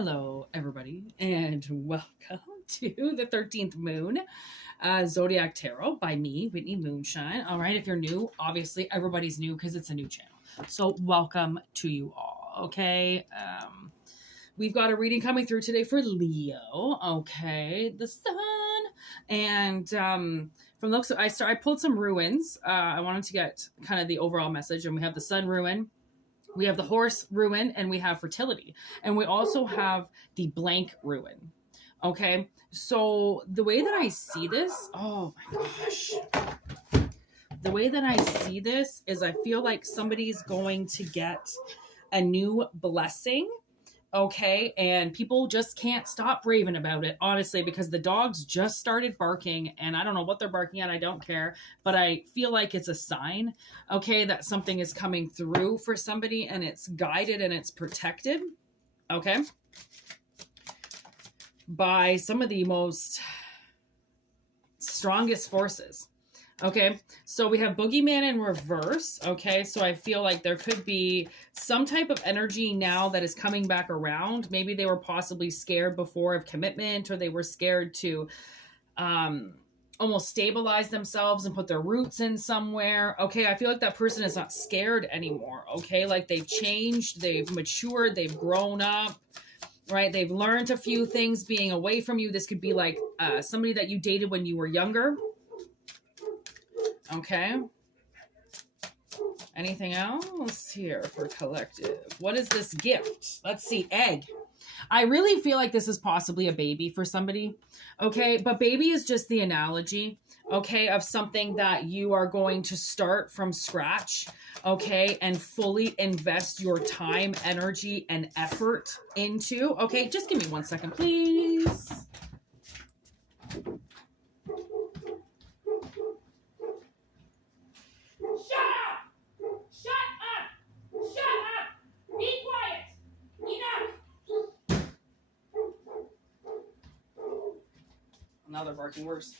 Hello, everybody, and welcome to the 13th Moon Zodiac Tarot by me, Whitney Moonshine. All right, if you're new, obviously everybody's new because it's a new channel. So welcome to you all, okay? We've got a reading coming through today for Leo, okay? The sun. And from looks, I pulled some ruins. I wanted to get kind of the overall message, and we have the sun ruin. We have the horse ruin, and we have fertility. And we also have the blank ruin. Okay. So the way that I see this, oh my gosh. The way that I see this is I feel like somebody's going to get a new blessing. Okay. And people just can't stop raving about it, honestly, because the dogs just started barking, and I don't know what they're barking at. I don't care, but I feel like it's a sign, okay, that something is coming through for somebody, and it's guided and it's protected. Okay. By some of the most strongest forces. Okay, so we have Boogeyman in reverse. Okay, so I feel like there could be some type of energy now that is coming back around. Maybe they were possibly scared before of commitment, or they were scared to almost stabilize themselves and put their roots in somewhere. Okay, I feel like that person is not scared anymore. Okay, like they've changed, they've matured, they've grown up. Right, they've learned a few things being away from you. This could be like somebody that you dated when you were younger. Okay. Anything else here for collective? What is this gift? Let's see. Egg. I really feel like this is possibly a baby for somebody. Okay. But baby is just the analogy. Okay. Of something that you are going to start from scratch. Okay. And fully invest your time, energy, and effort into. Okay. Just give me 1 second, please. Now they're barking worse.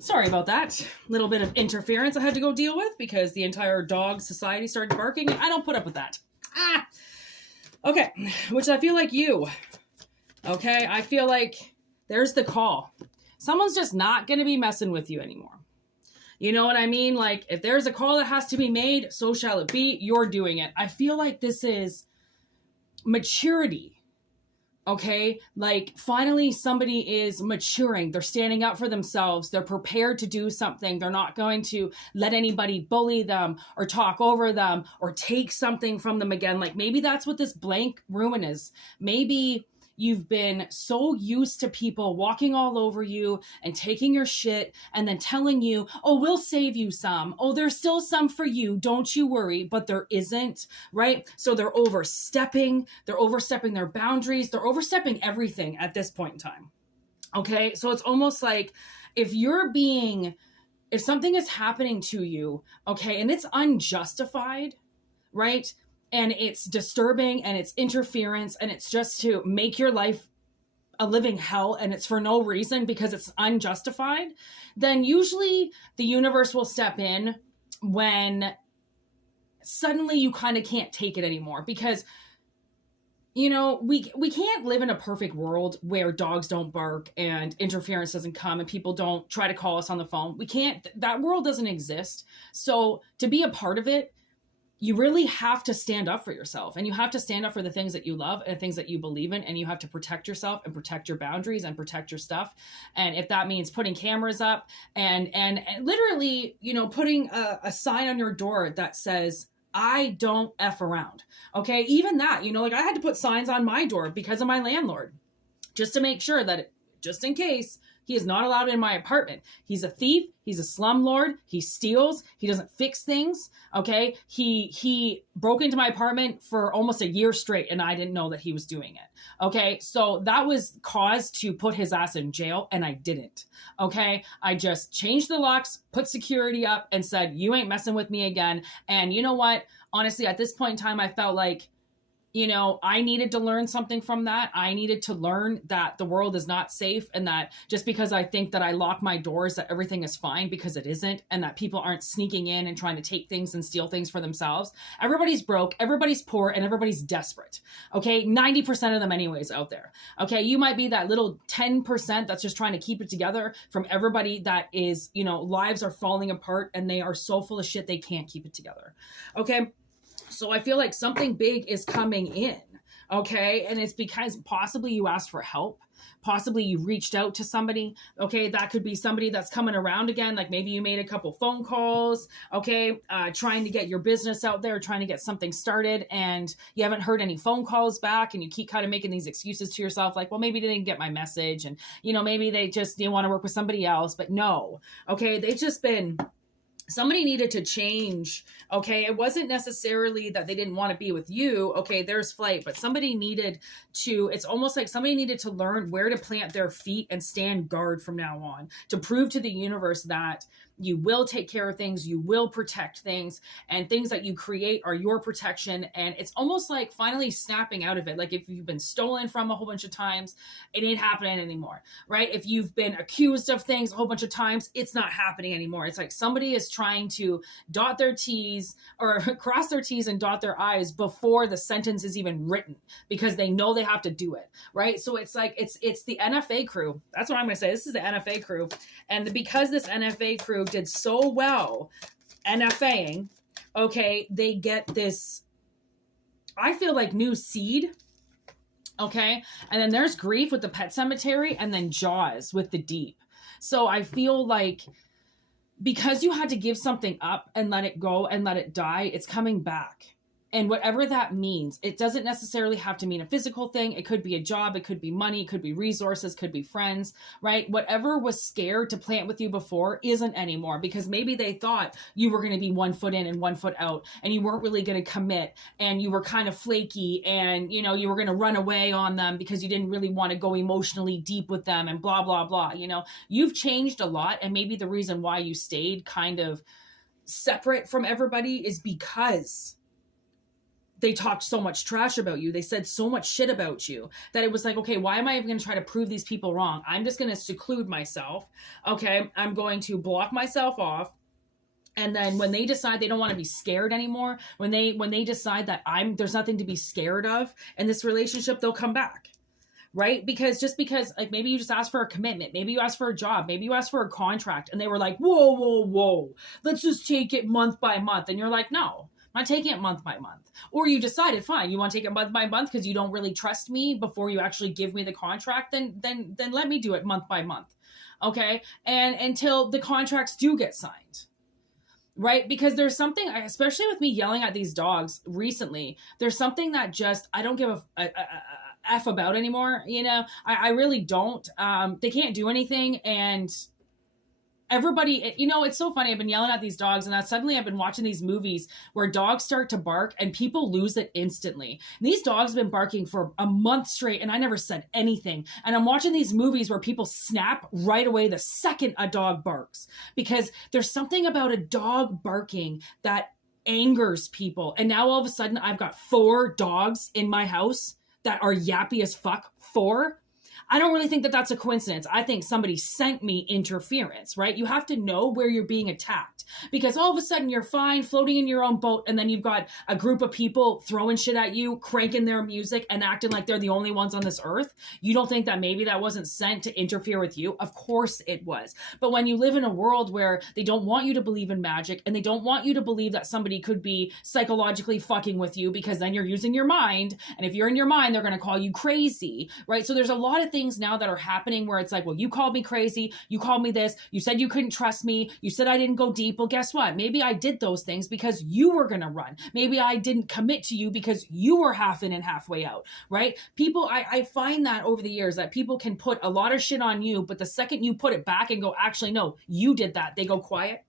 Sorry about that. Little bit of interference I had to go deal with because the entire dog society started barking, and I don't put up with that. Okay, which I feel like you. Okay, I feel like there's the call. Someone's just not going to be messing with you anymore. You know what I mean? Like, if there's a call that has to be made, so shall it be. You're doing it. I feel like this is maturity. Okay, like finally somebody is maturing. They're standing up for themselves. They're prepared to do something. They're not going to let anybody bully them or talk over them or take something from them again. Like maybe that's what this blank ruin is. Maybe you've been so used to people walking all over you and taking your shit and then telling you, oh, we'll save you some. Oh, there's still some for you. Don't you worry. But there isn't, right? So they're overstepping. They're overstepping their boundaries. They're overstepping everything at this point in time. Okay. So it's almost like if something is happening to you, okay, and it's unjustified, right? And it's disturbing and it's interference and it's just to make your life a living hell and it's for no reason because it's unjustified, then usually the universe will step in when suddenly you kind of can't take it anymore because, you know, we can't live in a perfect world where dogs don't bark and interference doesn't come and people don't try to call us on the phone. We can't, that world doesn't exist. So to be a part of it, you really have to stand up for yourself, and you have to stand up for the things that you love and things that you believe in. And you have to protect yourself and protect your boundaries and protect your stuff. And if that means putting cameras up and literally, you know, putting a sign on your door that says, I don't F around. Okay. Even that, you know, like I had to put signs on my door because of my landlord, just to make sure that just in case, he is not allowed in my apartment. He's a thief. He's a slumlord. He steals. He doesn't fix things. Okay. He broke into my apartment for almost a year straight and I didn't know that he was doing it. Okay. So that was cause to put his ass in jail and I didn't. Okay. I just changed the locks, put security up and said, you ain't messing with me again. And you know what? Honestly, at this point in time, I felt like You know, I needed to learn something from that. I needed to learn that the world is not safe, and that just because I think that I lock my doors, that everything is fine, because it isn't, and that people aren't sneaking in and trying to take things and steal things for themselves. Everybody's broke, everybody's poor, and everybody's desperate. Okay. 90% of them anyways out there. Okay. You might be that little 10% that's just trying to keep it together from everybody that is, you know, lives are falling apart and they are so full of shit they can't keep it together. Okay. So I feel like something big is coming in, okay? And it's because possibly you asked for help. Possibly you reached out to somebody, okay? That could be somebody that's coming around again. Like maybe you made a couple phone calls, okay? Trying to get your business out there, trying to get something started, and you haven't heard any phone calls back, and you keep kind of making these excuses to yourself, like, well, maybe they didn't get my message, and, you know, maybe they just didn't want to work with somebody else. But no, okay? They've just been... Somebody needed to change, okay? It wasn't necessarily that they didn't want to be with you, okay? There's flight, but somebody needed to, it's almost like somebody needed to learn where to plant their feet and stand guard from now on, to prove to the universe that you will take care of things, you will protect things, and things that you create are your protection. And it's almost like finally snapping out of it. Like if you've been stolen from a whole bunch of times, it ain't happening anymore, right? If you've been accused of things a whole bunch of times, it's not happening anymore. It's like somebody is trying to dot their T's or cross their T's and dot their I's before the sentence is even written, because they know they have to do it, right? So it's like, it's the NFA crew. That's what I'm going to say. This is the NFA crew. And because this NFA crew did so well NFAing, okay, they get this, I feel like, new seed, okay? And then there's Grief with the Pet Cemetery, and then Jaws with the Deep. So I feel like because you had to give something up and let it go and let it die, it's coming back. And whatever that means, it doesn't necessarily have to mean a physical thing. It could be a job. It could be money. It could be resources. Could be friends, right? Whatever was scared to plant with you before isn't anymore, because maybe they thought you were going to be 1 foot in and 1 foot out, and you weren't really going to commit, and you were kind of flaky, and, you know, you were going to run away on them because you didn't really want to go emotionally deep with them, and blah, blah, blah. You know, you've changed a lot. And maybe the reason why you stayed kind of separate from everybody is because they talked so much trash about you. They said so much shit about you that it was like, okay, why am I even going to try to prove these people wrong? I'm just going to seclude myself. Okay. I'm going to block myself off. And then when they decide they don't want to be scared anymore, when they decide that there's nothing to be scared of in this relationship, they'll come back. Right? Because like maybe you just asked for a commitment, maybe you asked for a job, maybe you asked for a contract, and they were like, whoa, whoa, whoa, let's just take it month by month. And you're like, no, I'm not taking it month by month. Or you decided, fine, you want to take it month by month because you don't really trust me before you actually give me the contract, then let me do it month by month. Okay? And until the contracts do get signed. Right? Because there's something, especially with me yelling at these dogs recently, there's something that just, I don't give a F about anymore. You know, I really don't. They can't do anything. And everybody, you know, it's so funny. I've been yelling at these dogs, and suddenly I've been watching these movies where dogs start to bark and people lose it instantly. And these dogs have been barking for a month straight, and I never said anything. And I'm watching these movies where people snap right away the second a dog barks, because there's something about a dog barking that angers people. And now all of a sudden I've got 4 dogs in my house that are yappy as fuck. 4. I don't really think that that's a coincidence. I think somebody sent me interference, right? You have to know where you're being attacked, because all of a sudden you're fine floating in your own boat, and then you've got a group of people throwing shit at you, cranking their music, and acting like they're the only ones on this earth. You don't think that maybe that wasn't sent to interfere with you? Of course it was. But when you live in a world where they don't want you to believe in magic, and they don't want you to believe that somebody could be psychologically fucking with you, because then you're using your mind, and if you're in your mind, they're going to call you crazy, right? So there's a lot of things now that are happening where it's like, well, you called me crazy, you called me this, you said you couldn't trust me, you said I didn't go deep. Well, guess what? Maybe I did those things because you were going to run. Maybe I didn't commit to you because you were half in and halfway out, right? People, I find that over the years that people can put a lot of shit on you, but the second you put it back and go, actually, no, you did that, they go quiet,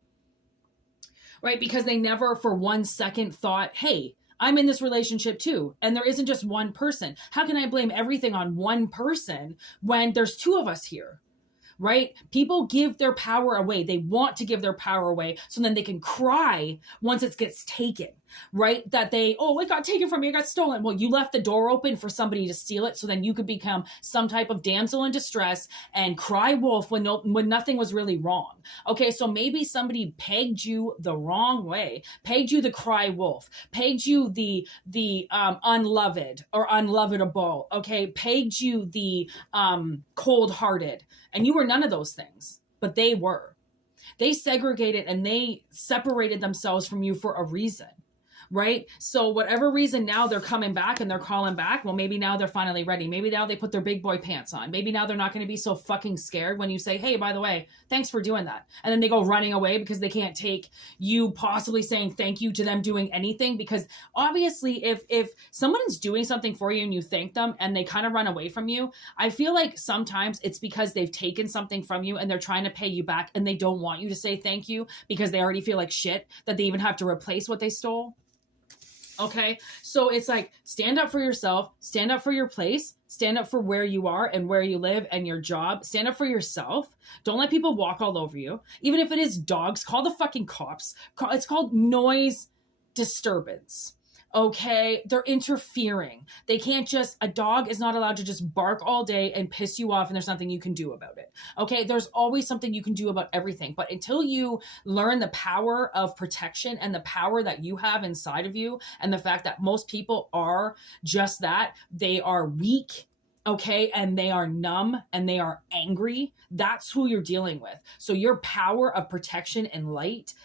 right? Because they never for 1 second thought, hey, I'm in this relationship too. And there isn't just one person. How can I blame everything on one person when there's 2 of us here, right? People give their power away. They want to give their power away so then they can cry once it gets taken. right? That they, oh, it got taken from me, it got stolen. Well, you left the door open for somebody to steal it, so then you could become some type of damsel in distress and cry wolf when nothing was really wrong. Okay, so maybe somebody pegged you the wrong way, pegged you the cry wolf, pegged you the unloved or unlovable, okay, pegged you the cold-hearted, and you were none of those things, but they were. They segregated and they separated themselves from you for a reason. Right? So whatever reason now they're coming back and they're calling back, well, maybe now they're finally ready. Maybe now they put their big boy pants on. Maybe now they're not going to be so fucking scared when you say, hey, by the way, thanks for doing that. And then they go running away because they can't take you possibly saying thank you to them doing anything. Because obviously if someone's doing something for you and you thank them and they kind of run away from you, I feel like sometimes it's because they've taken something from you and they're trying to pay you back and they don't want you to say thank you because they already feel like shit that they even have to replace what they stole. Okay, so it's like, stand up for yourself, stand up for your place, stand up for where you are and where you live and your job. Stand up for yourself. Don't let people walk all over you. Even if it is dogs, call the fucking cops. It's called noise disturbance. Okay, they're interfering. They can't just, a dog is not allowed to just bark all day and piss you off and there's nothing you can do about it. Okay, there's always something you can do about everything. But until you learn the power of protection and the power that you have inside of you and the fact that most people are just that, they are weak, okay, and they are numb and they are angry, that's who you're dealing with. So your power of protection and light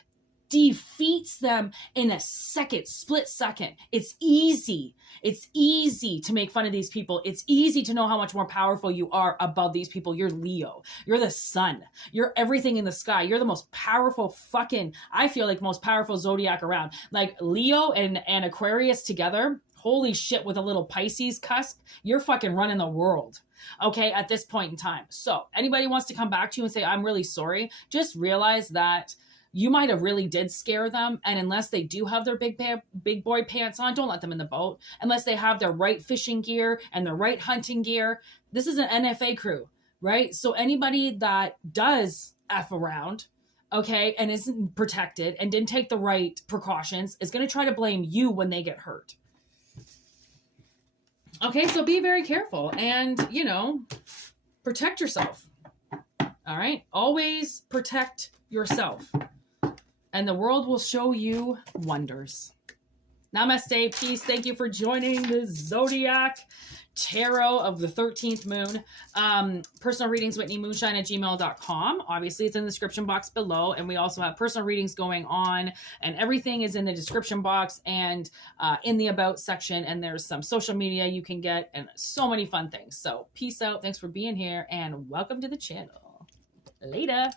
defeats them in a second, split second. It's easy. It's easy to make fun of these people. It's easy to know how much more powerful you are above these people. You're Leo. You're the sun. You're everything in the sky. You're the most powerful fucking, I feel like most powerful zodiac around. Like Leo and Aquarius together, holy shit, with a little Pisces cusp, you're fucking running the world. Okay, at this point in time. So anybody wants to come back to you and say, I'm really sorry, just realize that you might have really did scare them. And unless they do have their big boy pants on, don't let them in the boat. Unless they have their right fishing gear and their right hunting gear. This is an NFA crew, right? So anybody that does F around, okay, and isn't protected and didn't take the right precautions is going to try to blame you when they get hurt. Okay, so be very careful and, you know, protect yourself. All right? Always protect yourself. And the world will show you wonders. Namaste, peace. Thank you for joining the Zodiac Tarot of the 13th moon. Personal readings, WhïtneyMoonshine@gmail.com. Obviously, it's in the description box below. And we also have personal readings going on. And everything is in the description box and in the About section. And there's some social media you can get and so many fun things. So peace out. Thanks for being here. And welcome to the channel. Later.